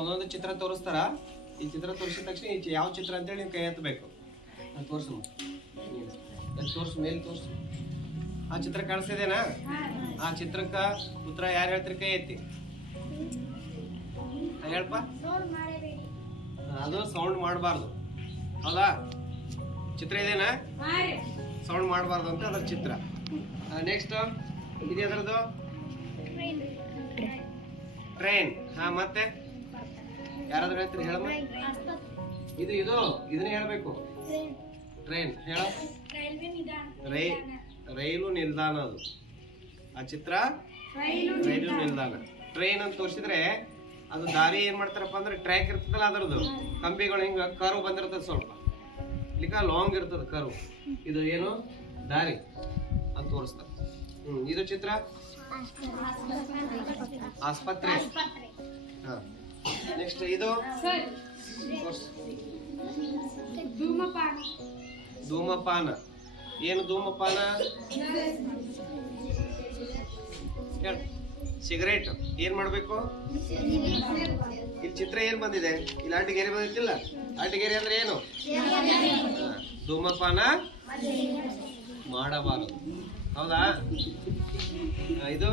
ಒಂದೊಂದು ಚಿತ್ರ ತೋರಿಸ್ತಾರ? ಈ ಚಿತ್ರ ತೋರಿಸಿದ ತಕ್ಷಣ ಈ ಯಾವ ಚಿತ್ರ ಅಂತೇಳಿ ನೀವು ಕೈ ಎತ್ತಬೇಕು. ತೋರಿಸು. ತೋರಿಸು ಮೇಲೆ ತೋರಿಸು. ಆ ಚಿತ್ರ ಕಾಣಿಸ್ತಿದೇನಾ? ಆ ಚಿತ್ರಕ್ಕ ಉತ್ತರ ಯಾರು ಹೇಳ್ತೀರಿ ಕೈ ಎತ್ತಿ? ಹೇಳಪ್ಪ ಅದು ಸೌಂಡ್ ಮಾಡಬಾರ್ದು. ಹೌದಾ? ಚಿತ್ರ ಇದೇನಾ? ಸೌಂಡ್ ಮಾಡಬಾರ್ದು ಅಂತ ಅದ್ರ ಚಿತ್ರ. ನೆಕ್ಸ್ಟ್ ಇದೆ ಅದರದ್ದು ಟ್ರೈನ್ ಹಾ ಮತ್ತೆ? ಯಾರಾದ್ರೂ ಹೇಳ್ತೀರಿ ಹೇಳಮ್ಮ? ಇದು ಇದು ಇದನ್ನ ಹೇಳ್ಬೇಕು. ಟ್ರೈನ್ ಹೇಳ. ರೈ ರೈಲು ನಿಲ್ದಾಣ ಅದು. ಆ ಚಿತ್ರ? ರೈಲು ನಿಲ್ದಾಣ. ಟ್ರೈನ್ ಅಂತ ತೋರಿಸಿದ್ರೆ ಅದು ದಾರಿ ಏನ್ ಮಾಡ್ತಾರಪ್ಪ ಅಂದ್ರೆ ಟ್ರ್ಯಾಕ್ ಇರ್ತದಲ್ಲ ಅದರದ್ದು. ಕಂಬಿಗಳು ಹಿಂಗ ಕರು ಬಂದಿರ್ತದೆ ಸ್ವಲ್ಪ. ಇಲ್ಲಿಕ ಲಾಂಗ್ ಇರ್ತದ ಕರು ಇದು ಏನು? ದಾರಿ ಅಂತ ತೋರಿಸ್ತಾರೆ. ಹ್ಮ್ ಇದು ಚಿತ್ರ? ಆಸ್ಪತ್ರೆ. ಹಾ. ನೆಕ್ಸ್ಟ್ ಇದು? ಧೂಮಪಾನ. ಧೂಮಪಾನ. ಏನು ಧೂಮಪಾನ? ಹೇಳಿ ಸಿಗರೇಟ್ ಏನ್ ಮಾಡ್ಬೇಕು? ಇಲ್ಲಿ ಚಿತ್ರ ಏನ್ ಬಂದಿದೆ? ಇಲ್ಲಿ ಆಟಿಗೆರೆ ಬಂದಿತ್ತಿಲ್ಲ ಆಟಿಗೆರೆ ಅಂದ್ರೆ ಏನು? ಧೂಮಪಾನ? ಮಾಡಬಾರದು. ಹೌದಾ? ಇದು?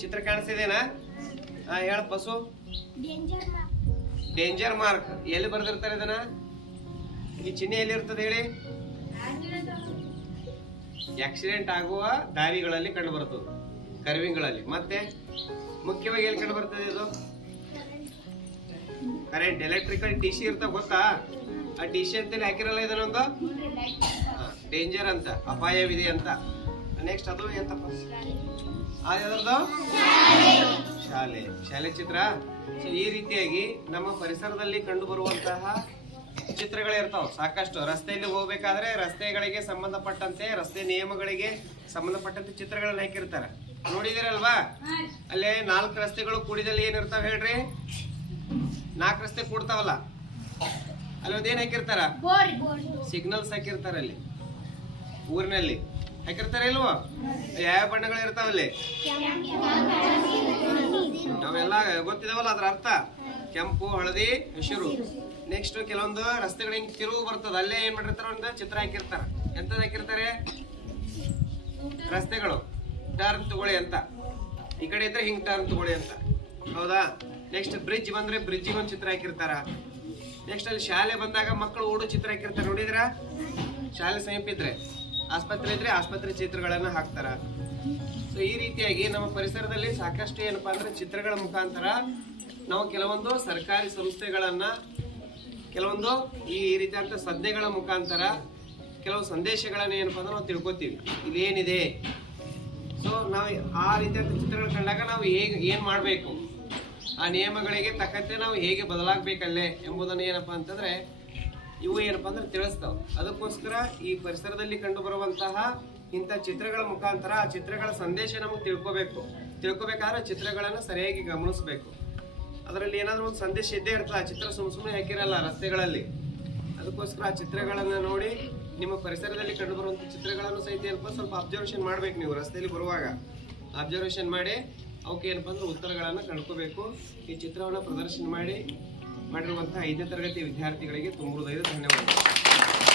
ಚಿತ್ರ ಕಾಣಿಸ್ತಿದೇನಾ? ಹಾ ಹೇಳ ಬಸು. ಡೇಂಜರ್ ಮಾರ್ಕ್ ಎಲ್ಲಿ ಬರ್ದಿರ್ತಾರೆ ಇದನ್ನ? ಈ ಚಿಹ್ನೆ ಎಲ್ಲಿ ಇರ್ತದೆ ಹೇಳಿ? ಆಕ್ಸಿಡೆಂಟ್ ಆಗುವ ದಾರಿಗಳಲ್ಲಿ ಕಂಡು ಬರ್ತದೆ ಕರ್ವಿಂಗ್ಗಳಲ್ಲಿ. ಮತ್ತೆ ಮುಖ್ಯವಾಗಿ ಎಲ್ಲಿ ಕಂಡು ಬರ್ತದೆ ಇದು? ಕರೆಂಟ್ ಎಲೆಕ್ಟ್ರಿಕಲ್ ಟಿ ಸಿ ಇರ್ತಾವ ಗೊತ್ತಾ? ಆ ಟಿ ಸಿ ಅಂತೇಳಿ ಹಾಕಿರಲ್ಲ ಇದನ್ನೊಂದು? ಡೇಂಜರ್ ಅಂತ ಅಪಾಯವಿದೆ ಅಂತ. ನೆಕ್ಸ್ಟ್ ಅದು ಎಂತಪ್ಪ? ಅದರದ್ದು ಶಾಲೆ. ಶಾಲೆ. ಚಿತ್ರ? ಸೊ ಈ ರೀತಿಯಾಗಿ ನಮ್ಮ ಪರಿಸರದಲ್ಲಿ ಕಂಡು ಬರುವಂತಹ ಚಿತ್ರಗಳಿರ್ತಾವ. ಸಾಕಷ್ಟು. ರಸ್ತೆಯಲ್ಲಿ ಹೋಗ್ಬೇಕಾದ್ರೆ ರಸ್ತೆಗಳಿಗೆ ಸಂಬಂಧಪಟ್ಟಂತೆ ರಸ್ತೆ ನಿಯಮಗಳಿಗೆ ಸಂಬಂಧಪಟ್ಟಂತೆ ಚಿತ್ರಗಳನ್ನ ಹಾಕಿರ್ತಾರೆ. ನೋಡಿದಿರಲ್ವಾ? ಅಲ್ಲೇ ನಾಲ್ಕು ರಸ್ತೆಗಳು ಕೂಡಿದಲ್ಲಿ ಏನಿರ್ತಾವ ಹೇಳ್ರಿ? ನಾಲ್ಕು ರಸ್ತೆ ಕೂಡ್ತಾವಲ್ಲ? ಅಲ್ಲಿ ಒಂದೇನ್ ಹಾಕಿರ್ತಾರ? ಸಿಗ್ನಲ್ಸ್ ಹಾಕಿರ್ತಾರ ಅಲ್ಲಿ ಊರಿನಲ್ಲಿ. ಹಾಕಿರ್ತಾರ ಇಲ್ವೋ? ಯಾವ ಬಣ್ಣಗಳು ಇರ್ತಾವಲ್ಲಿ? ನಾವೆಲ್ಲ ಗೊತ್ತಿದಾವಲ್ಲ ಅದ್ರ ಅರ್ಥ? ಕೆಂಪು, ಹಳದಿ, ಹಸಿರು. ನೆಕ್ಸ್ಟ್ ಕೆಲವೊಂದು ರಸ್ತೆಗಳ ಹಿಂಗ್ ತಿರುವು ಬರ್ತದ. ಅಲ್ಲೇ ಏನ್ ಮಾಡಿರ್ತಾರ ಒಂದು ಚಿತ್ರ ಹಾಕಿರ್ತಾರ. ಎಂತದ್ ಹಾಕಿರ್ತಾರೆ? ರಸ್ತೆಗಳು. ಟರ್ನ್ ತಗೊಳ್ಳಿ ಅಂತ. ಈ ಕಡೆ ಇದ್ರೆ ಹಿಂಗ್ ಟರ್ನ್ ತಗೊಳ್ಳಿ ಅಂತ. ಹೌದಾ? ನೆಕ್ಸ್ಟ್ ಬ್ರಿಡ್ಜ್ ಬಂದ್ರೆ ಬ್ರಿಡ್ಜಿಗೆ ಒಂದು ಚಿತ್ರ ಹಾಕಿರ್ತಾರ. ನೆಕ್ಸ್ಟ್ ಅಲ್ಲಿ ಶಾಲೆ ಬಂದಾಗ ಮಕ್ಕಳು ಓಡೋ ಚಿತ್ರ ಹಾಕಿರ್ತಾರೆ. ನೋಡಿದ್ರ? ಶಾಲೆ ಸಮೀಪ ಇದ್ರೆ. ಆಸ್ಪತ್ರೆ ಇದ್ರೆ ಆಸ್ಪತ್ರೆ ಚಿತ್ರಗಳನ್ನ ಹಾಕ್ತಾರ. ಸೊ ಈ ರೀತಿಯಾಗಿ ನಮ್ಮ ಪರಿಸರದಲ್ಲಿ ಸಾಕಷ್ಟು ಏನಪ್ಪಾ ಅಂದ್ರೆ ಚಿತ್ರಗಳ ಮುಖಾಂತರ ನಾವು ಕೆಲವೊಂದು ಸರ್ಕಾರಿ ಸಂಸ್ಥೆಗಳನ್ನ, ಕೆಲವೊಂದು ಈ ರೀತಿಯಾದಂಥ ಸದ್ದೆಗಳ ಮುಖಾಂತರ ಕೆಲವು ಸಂದೇಶಗಳನ್ನ ಏನಪ್ಪಾ ಅಂದ್ರೆ ನಾವು ತಿಳ್ಕೊತೀವಿ. ಇದೇನಿದೆ ಸೊ ನಾವು ಆ ರೀತಿಯಾದ ಚಿತ್ರಗಳು ಕಂಡಾಗ ನಾವು ಹೇಗೆ, ಏನ್ ಮಾಡಬೇಕು? ಆ ನಿಯಮಗಳಿಗೆ ತಕ್ಕಂತೆ ನಾವು ಹೇಗೆ ಬದಲಾಗಬೇಕಲ್ಲೇ ಎಂಬುದನ್ನು ಏನಪ್ಪಾ ಅಂತಂದ್ರೆ ಇವು ಏನಪ್ಪ ಅಂದ್ರೆ ತಿಳಿಸ್ತಾವ. ಅದಕ್ಕೋಸ್ಕರ ಈ ಪರಿಸರದಲ್ಲಿ ಕಂಡು ಬರುವಂತಹ ಇಂಥ ಚಿತ್ರಗಳ ಮುಖಾಂತರ ಆ ಚಿತ್ರಗಳ ಸಂದೇಶ ನಮಗೆ ತಿಳ್ಕೊಬೇಕು. ತಿಳ್ಕೊಬೇಕಾದ್ರೆ ಚಿತ್ರಗಳನ್ನು ಸರಿಯಾಗಿ ಗಮನಿಸಬೇಕು. ಅದರಲ್ಲಿ ಏನಾದರೂ ಒಂದು ಸಂದೇಶ ಇದ್ದೇ ಇರ್ತಲ್ಲ ಆ ಚಿತ್ರ ಸುಮ್ ಸುಮ್ಮನೆ ಹಾಕಿರಲ್ಲ ರಸ್ತೆಗಳಲ್ಲಿ. ಅದಕ್ಕೋಸ್ಕರ ಆ ಚಿತ್ರಗಳನ್ನ ನೋಡಿ, ನಿಮ್ಮ ಪರಿಸರದಲ್ಲಿ ಕಂಡು ಬರುವಂತ ಚಿತ್ರಗಳನ್ನು ಸಹಿತ ಏನಪ್ಪ ಸ್ವಲ್ಪ ಅಬ್ಸರ್ವೇಷನ್ ಮಾಡ್ಬೇಕು ನೀವು ರಸ್ತೆಯಲ್ಲಿ ಬರುವಾಗ. ಅಬ್ಸರ್ವೇಷನ್ ಮಾಡಿ, ಅವಕ್ಕೆ ಏನಪ್ಪ ಅಂದ್ರೆ ಉತ್ತರಗಳನ್ನು ಕಂಡ್ಕೋಬೇಕು ಈ ಚಿತ್ರವನ್ನು ಪ್ರದರ್ಶನ ಮಾಡಿ ಮಾಡಿರುವಂತಹ ಐದನೇ ತರಗತಿ ವಿದ್ಯಾರ್ಥಿಗಳಿಗೆ ತುಂಬುವುದೈದು ಧನ್ಯವಾದಗಳು.